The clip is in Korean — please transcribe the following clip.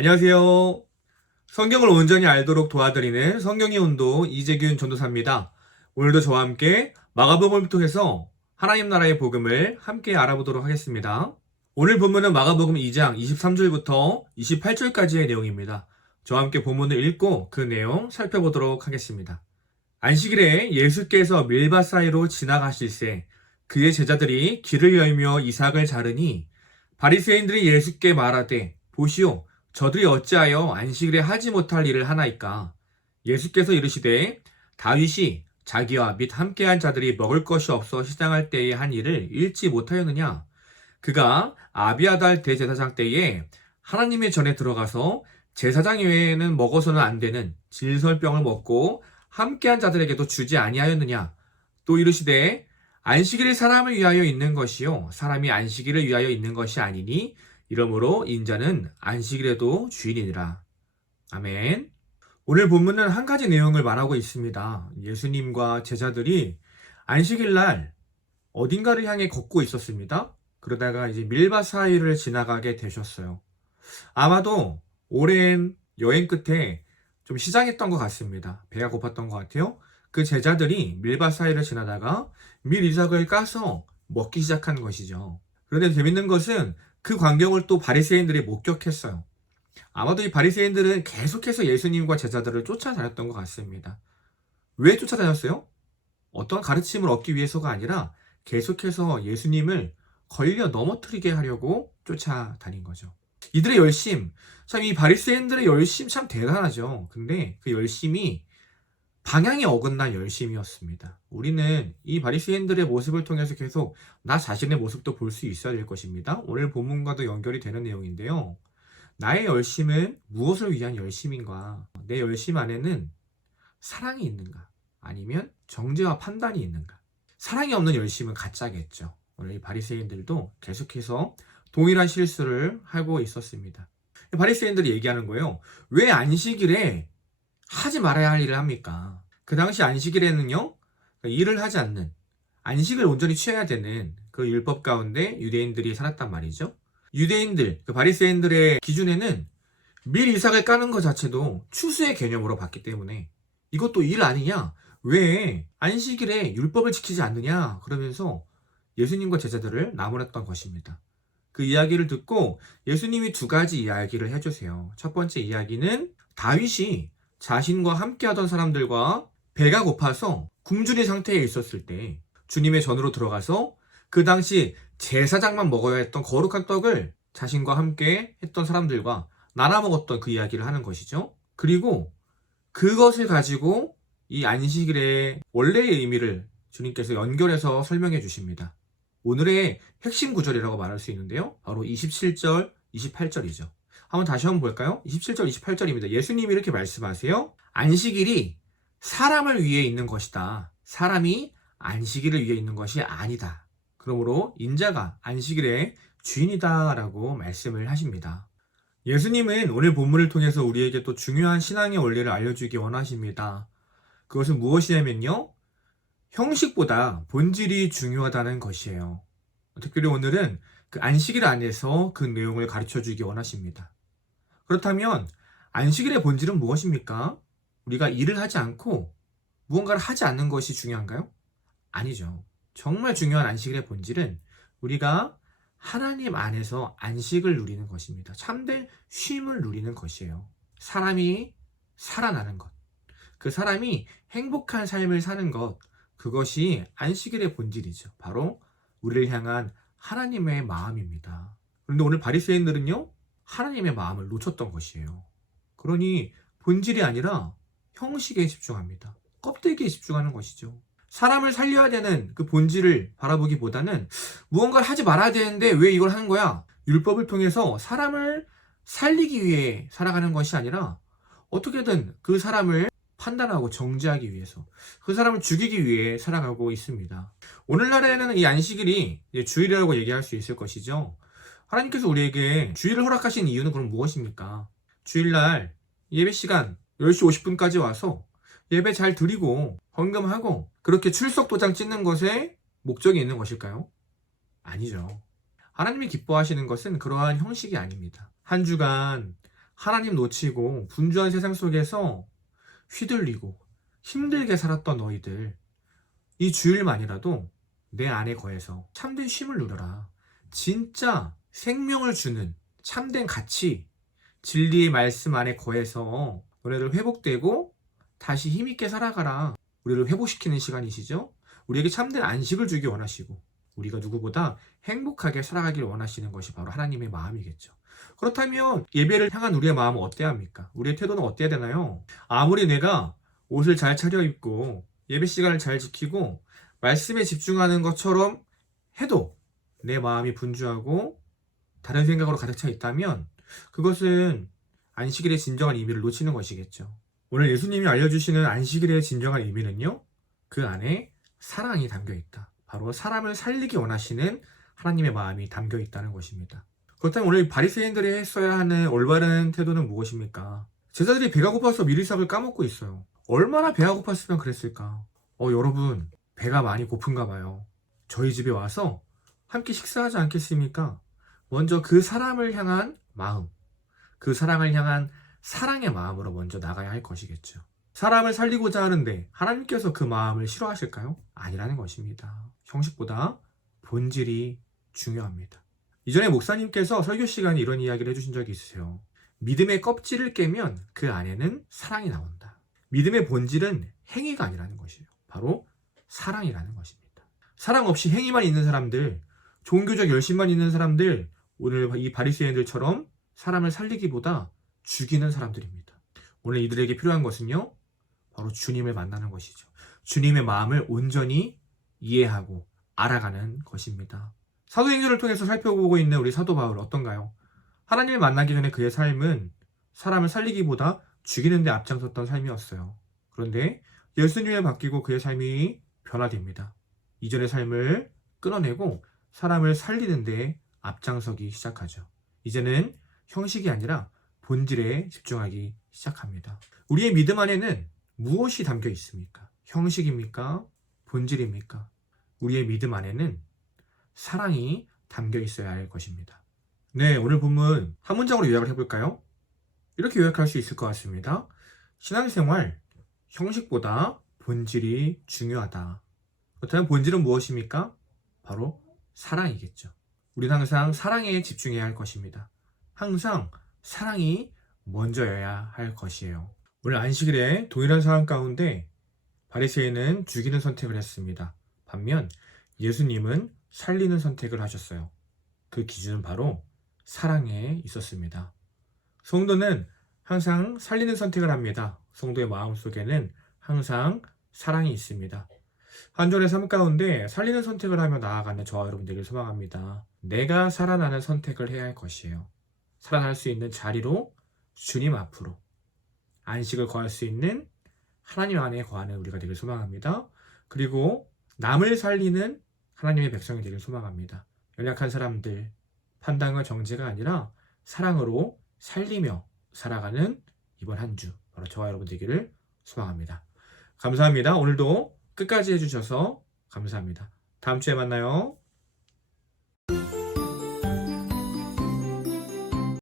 안녕하세요. 성경을 온전히 알도록 도와드리는 성경의 온도 이재균 전도사입니다. 오늘도 저와 함께 마가복음을 통해서 하나님 나라의 복음을 함께 알아보도록 하겠습니다. 오늘 본문은 마가복음 2장 23절부터 28절까지의 내용입니다. 저와 함께 본문을 읽고 그 내용 살펴보도록 하겠습니다. 안식일에 예수께서 밀밭 사이로 지나가실새 그의 제자들이 길을 열며 이삭을 자르니 바리새인들이 예수께 말하되 보시오 저들이 어찌하여 안식일에 하지 못할 일을 하나이까? 예수께서 이르시되 다윗이 자기와 및 함께한 자들이 먹을 것이 없어 시장할 때에 한 일을 잃지 못하였느냐? 그가 아비아달 대제사장 때에 하나님의 전에 들어가서 제사장 외에는 먹어서는 안 되는 질설병을 먹고 함께한 자들에게도 주지 아니하였느냐? 또 이르시되 안식일이 사람을 위하여 있는 것이요 사람이 안식일을 위하여 있는 것이 아니니 이러므로 인자는 안식일에도 주인이니라. 아멘. 오늘 본문은 한 가지 내용을 말하고 있습니다. 예수님과 제자들이 안식일날 어딘가를 향해 걷고 있었습니다. 그러다가 이제 밀밭 사이를 지나가게 되셨어요. 아마도 오랜 여행 끝에 좀 시장했던 것 같습니다. 배가 고팠던 것 같아요. 그 제자들이 밀밭 사이를 지나다가 밀이삭을 까서 먹기 시작한 것이죠. 그런데 재밌는 것은 그 광경을 또 바리새인들이 목격했어요. 아마도 이 바리새인들은 계속해서 예수님과 제자들을 쫓아다녔던 것 같습니다. 왜 쫓아다녔어요? 어떤 가르침을 얻기 위해서가 아니라 계속해서 예수님을 걸려 넘어뜨리게 하려고 쫓아다닌 거죠. 이들의 열심, 참 이 바리새인들의 열심 참 대단하죠. 근데 그 열심이 방향이 어긋난 열심이었습니다. 우리는 이 바리새인들의 모습을 통해서 계속 나 자신의 모습도 볼 수 있어야 될 것입니다. 오늘 본문과도 연결이 되는 내용인데요. 나의 열심은 무엇을 위한 열심인가? 내 열심 안에는 사랑이 있는가? 아니면 정죄와 판단이 있는가? 사랑이 없는 열심은 가짜겠죠. 오늘 이 바리새인들도 계속해서 동일한 실수를 하고 있었습니다. 바리새인들이 얘기하는 거예요. 왜 안식일에 하지 말아야 할 일을 합니까? 그 당시 안식일에는요, 일을 하지 않는, 안식을 온전히 취해야 되는 그 율법 가운데 유대인들이 살았단 말이죠. 유대인들, 그 바리새인들의 기준에는 밀 이삭을 까는 것 자체도 추수의 개념으로 봤기 때문에 이것도 일 아니냐? 왜 안식일에 율법을 지키지 않느냐? 그러면서 예수님과 제자들을 나무랐던 것입니다. 그 이야기를 듣고 예수님이 두 가지 이야기를 해주세요. 첫 번째 이야기는 다윗이 자신과 함께하던 사람들과 배가 고파서 굶주린 상태에 있었을 때 주님의 전으로 들어가서 그 당시 제사장만 먹어야 했던 거룩한 떡을 자신과 함께 했던 사람들과 나눠 먹었던 그 이야기를 하는 것이죠. 그리고 그것을 가지고 이 안식일의 원래의 의미를 주님께서 연결해서 설명해 주십니다. 오늘의 핵심 구절이라고 말할 수 있는데요. 바로 27절, 28절이죠. 한번 다시 한번 볼까요? 27절, 28절입니다. 예수님이 이렇게 말씀하세요. 안식일이 사람을 위해 있는 것이다. 사람이 안식일을 위해 있는 것이 아니다. 그러므로 인자가 안식일의 주인이다 라고 말씀을 하십니다. 예수님은 오늘 본문을 통해서 우리에게 또 중요한 신앙의 원리를 알려주기 원하십니다. 그것은 무엇이냐면요. 형식보다 본질이 중요하다는 것이에요. 특별히 오늘은 그 안식일 안에서 그 내용을 가르쳐 주기 원하십니다. 그렇다면 안식일의 본질은 무엇입니까? 우리가 일을 하지 않고 무언가를 하지 않는 것이 중요한가요? 아니죠. 정말 중요한 안식일의 본질은 우리가 하나님 안에서 안식을 누리는 것입니다. 참된 쉼을 누리는 것이에요. 사람이 살아나는 것, 그 사람이 행복한 삶을 사는 것, 그것이 안식일의 본질이죠. 바로 우리를 향한 하나님의 마음입니다. 그런데 오늘 바리새인들은요, 하나님의 마음을 놓쳤던 것이에요. 그러니 본질이 아니라 형식에 집중합니다. 껍데기에 집중하는 것이죠. 사람을 살려야 되는 그 본질을 바라보기보다는 무언가를 하지 말아야 되는데 왜 이걸 하는 거야? 율법을 통해서 사람을 살리기 위해 살아가는 것이 아니라 어떻게든 그 사람을 판단하고 정죄하기 위해서 그 사람을 죽이기 위해 살아가고 있습니다. 오늘날에는 이 안식일이 주일이라고 얘기할 수 있을 것이죠. 하나님께서 우리에게 주일을 허락하신 이유는 그럼 무엇입니까? 주일날 예배 시간 10시 50분까지 와서 예배 잘 드리고 헌금하고 그렇게 출석 도장 찍는 것에 목적이 있는 것일까요? 아니죠. 하나님이 기뻐하시는 것은 그러한 형식이 아닙니다. 한 주간 하나님 놓치고 분주한 세상 속에서 휘둘리고 힘들게 살았던 너희들, 이 주일만이라도 내 안에 거해서 참된 쉼을 누려라. 진짜 생명을 주는 참된 가치, 진리의 말씀 안에 거해서 너네들 회복되고 다시 힘있게 살아가라. 우리를 회복시키는 시간이시죠? 우리에게 참된 안식을 주기 원하시고 우리가 누구보다 행복하게 살아가길 원하시는 것이 바로 하나님의 마음이겠죠. 그렇다면 예배를 향한 우리의 마음은 어때야 합니까? 우리의 태도는 어때야 되나요? 아무리 내가 옷을 잘 차려입고 예배 시간을 잘 지키고 말씀에 집중하는 것처럼 해도 내 마음이 분주하고 다른 생각으로 가득 차 있다면 그것은 안식일의 진정한 의미를 놓치는 것이겠죠. 오늘 예수님이 알려주시는 안식일의 진정한 의미는요, 그 안에 사랑이 담겨 있다. 바로 사람을 살리기 원하시는 하나님의 마음이 담겨 있다는 것입니다. 그렇다면 오늘 바리새인들이 했어야 하는 올바른 태도는 무엇입니까? 제자들이 배가 고파서 미리수학을 까먹고 있어요. 얼마나 배가 고팠으면 그랬을까? 여러분, 배가 많이 고픈가 봐요. 저희 집에 와서 함께 식사하지 않겠습니까? 먼저 그 사람을 향한 마음, 그 사랑을 향한 사랑의 마음으로 먼저 나가야 할 것이겠죠. 사람을 살리고자 하는데 하나님께서 그 마음을 싫어하실까요? 아니라는 것입니다. 형식보다 본질이 중요합니다. 이전에 목사님께서 설교 시간에 이런 이야기를 해주신 적이 있으세요. 믿음의 껍질을 깨면 그 안에는 사랑이 나온다. 믿음의 본질은 행위가 아니라는 것이에요. 바로 사랑이라는 것입니다. 사랑 없이 행위만 있는 사람들, 종교적 열심만 있는 사람들, 오늘 이 바리새인들처럼 사람을 살리기보다 죽이는 사람들입니다. 오늘 이들에게 필요한 것은요, 바로 주님을 만나는 것이죠. 주님의 마음을 온전히 이해하고 알아가는 것입니다. 사도행전을 통해서 살펴보고 있는 우리 사도 바울 어떤가요? 하나님을 만나기 전에 그의 삶은 사람을 살리기보다 죽이는 데 앞장섰던 삶이었어요. 그런데 예수님을 바뀌고 그의 삶이 변화됩니다. 이전의 삶을 끊어내고 사람을 살리는 데 앞장서기 시작하죠. 이제는 형식이 아니라 본질에 집중하기 시작합니다. 우리의 믿음 안에는 무엇이 담겨 있습니까? 형식입니까? 본질입니까? 우리의 믿음 안에는 사랑이 담겨 있어야 할 것입니다. 네, 오늘 본문 한 문장으로 요약을 해볼까요? 이렇게 요약할 수 있을 것 같습니다. 신앙생활, 형식보다 본질이 중요하다. 그렇다면 본질은 무엇입니까? 바로 사랑이겠죠. 우리는 항상 사랑에 집중해야 할 것입니다. 항상 사랑이 먼저여야 할 것이에요. 오늘 안식일에 동일한 상황 가운데 바리새인은 죽이는 선택을 했습니다. 반면 예수님은 살리는 선택을 하셨어요. 그 기준은 바로 사랑에 있었습니다. 성도는 항상 살리는 선택을 합니다. 성도의 마음속에는 항상 사랑이 있습니다. 한절의 삶 가운데 살리는 선택을 하며 나아가는 저와 여러분들을 소망합니다. 내가 살아나는 선택을 해야 할 것이에요. 살아날 수 있는 자리로 주님 앞으로 안식을 거할 수 있는 하나님 안에 거하는 우리가 되길 소망합니다. 그리고 남을 살리는 하나님의 백성이 되길 소망합니다. 연약한 사람들, 판단과 정죄가 아니라 사랑으로 살리며 살아가는 이번 한 주 바로 저와 여러분 되기를 소망합니다. 감사합니다. 오늘도 끝까지 해주셔서 감사합니다. 다음 주에 만나요.